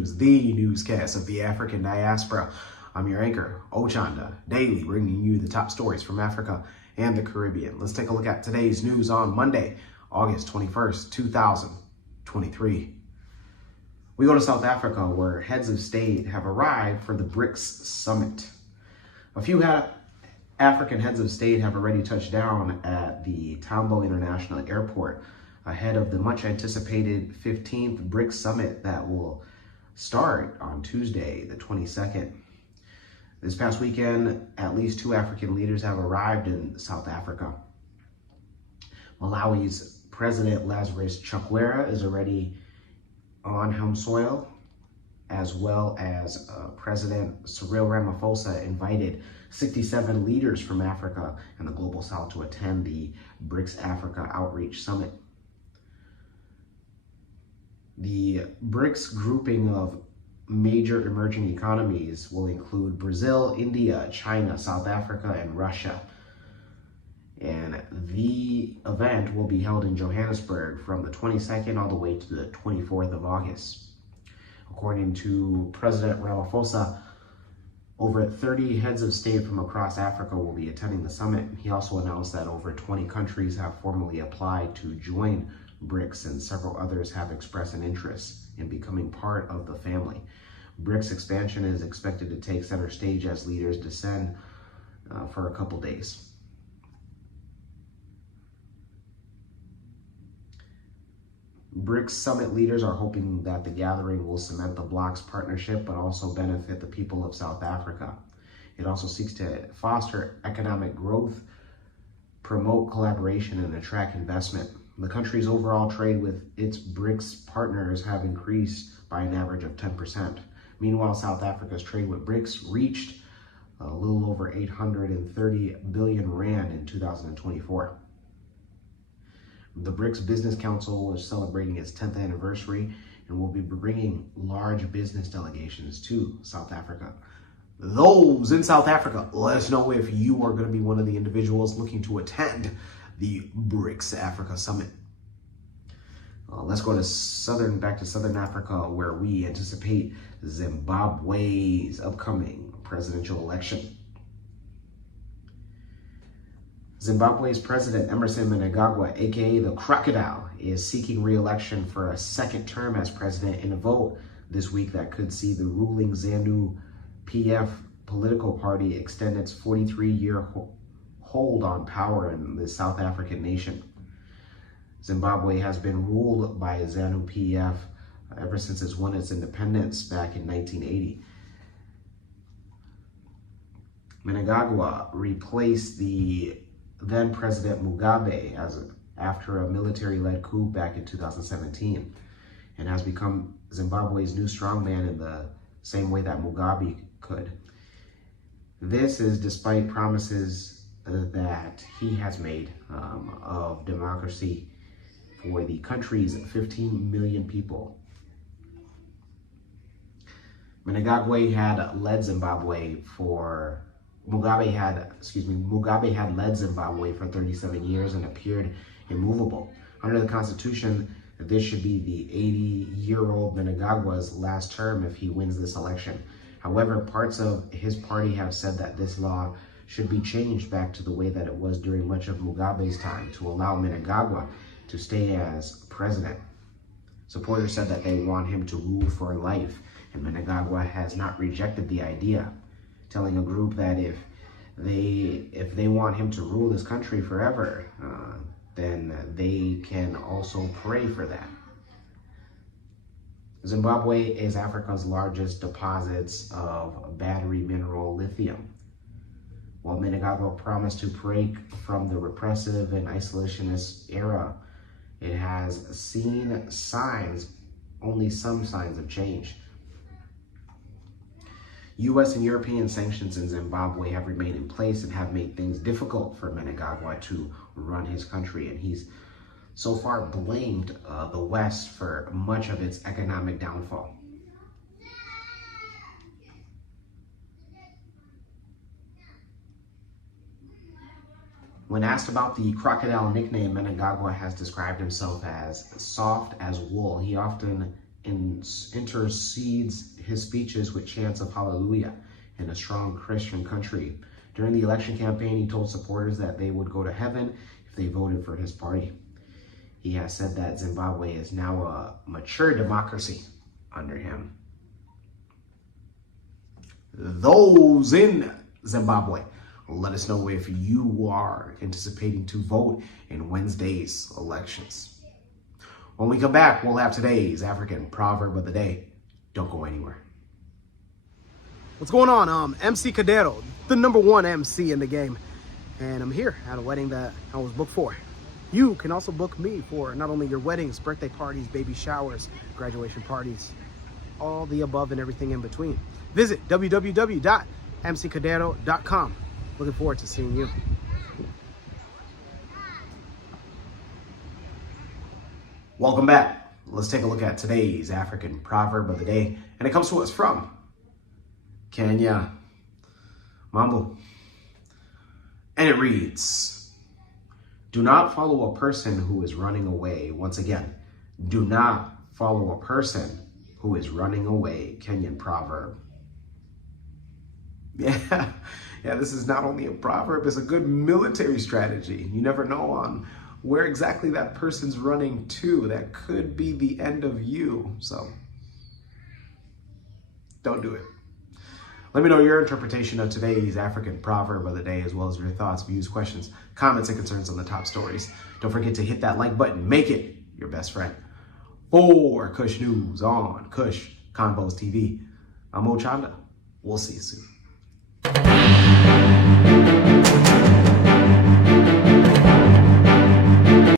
News, the newscast of the African diaspora. I'm your anchor, Ochanda, daily bringing you the top stories from Africa and the Caribbean. Let's take a look at today's news on Monday, August 21st, 2023. We go to South Africa, where heads of state have arrived for the BRICS summit. A few African heads of state have already touched down at the Tambo International Airport ahead of the much anticipated 15th BRICS summit that will start on Tuesday, the 22nd. This past weekend, at least 2 African leaders have arrived in South Africa. Malawi's President Lazarus Chakwera is already on home soil, as well as President Cyril Ramaphosa invited 67 leaders from Africa and the Global South to attend the BRICS Africa Outreach Summit. The BRICS grouping of major emerging economies will include Brazil, India, China, South Africa, and Russia. And the event will be held in Johannesburg from the 22nd all the way to the 24th of August. According to President Ramaphosa, over 30 heads of state from across Africa will be attending the summit. He also announced that over 20 countries have formally applied to join BRICS, and several others have expressed an interest in becoming part of the family. BRICS expansion is expected to take center stage as leaders descend for a couple days. BRICS summit leaders are hoping that the gathering will cement the bloc's partnership, but also benefit the people of South Africa. It also seeks to foster economic growth, promote collaboration, and attract investment. The country's overall trade with its BRICS partners have increased by an average of 10%. Meanwhile, South Africa's trade with BRICS reached a little over 830 billion rand in 2024. The BRICS Business Council is celebrating its 10th anniversary and will be bringing large business delegations to South Africa. Those in South Africa, let us know if you are going to be one of the individuals looking to attend the BRICS Africa Summit. Let's go to back to Southern Africa, where we anticipate Zimbabwe's upcoming presidential election. Zimbabwe's President Emmerson Mnangagwa, aka the Crocodile, is seeking re-election for a second term as president in a vote this week that could see the ruling ZANU-PF political party extend its 43-year hold on power in the South African nation. Zimbabwe has been ruled by ZANU-PF ever since it won its independence back in 1980. Mnangagwa replaced the then President Mugabe after a military-led coup back in 2017, and has become Zimbabwe's new strongman in the same way that Mugabe could. This is despite promises that he has made of democracy for the country's 15 million people. Mugabe had led Zimbabwe for 37 years and appeared immovable. Under the Constitution, this should be the 80-year-old Mnangagwa's last term if he wins this election. However, parts of his party have said that this law should be changed back to the way that it was during much of Mugabe's time to allow Mnangagwa to stay as president. Supporters said that they want him to rule for life, and Mnangagwa has not rejected the idea, telling a group that if they want him to rule this country forever, then they can also pray for that. Zimbabwe is Africa's largest deposits of battery mineral lithium. While Mnangagwa promised to break from the repressive and isolationist era, it has seen only some signs of change. U.S. and European sanctions in Zimbabwe have remained in place and have made things difficult for Mnangagwa to run his country, and he's so far blamed the West for much of its economic downfall. When asked about the crocodile nickname, Mnangagwa has described himself as soft as wool. He often intercedes his speeches with chants of hallelujah in a strong Christian country. During the election campaign, he told supporters that they would go to heaven if they voted for his party. He has said that Zimbabwe is now a mature democracy under him. Those in Zimbabwe, let us know if you are anticipating to vote in Wednesday's elections. When we come back, we'll have today's African proverb of the day. Don't go anywhere. What's going on? MC Cadero, the #1 MC in the game. And I'm here at a wedding that I was booked for. You can also book me for not only your weddings, birthday parties, baby showers, graduation parties, all the above and everything in between. Visit www.mccadero.com. Looking forward to seeing you. Welcome back. Let's take a look at today's African proverb of the day. And it comes to us from Kenya. Mambo. And it reads, do not follow a person who is running away. Once again, do not follow a person who is running away. Kenyan proverb. Yeah, this is not only a proverb, it's a good military strategy. You never know on where exactly that person's running to. That could be the end of you. So don't do it. Let me know your interpretation of today's African proverb of the day, as well as your thoughts, views, questions, comments, and concerns on the top stories. Don't forget to hit that like button. Make it your best friend. For Kush News on Kush Convos TV, I'm Ochanda. We'll see you soon.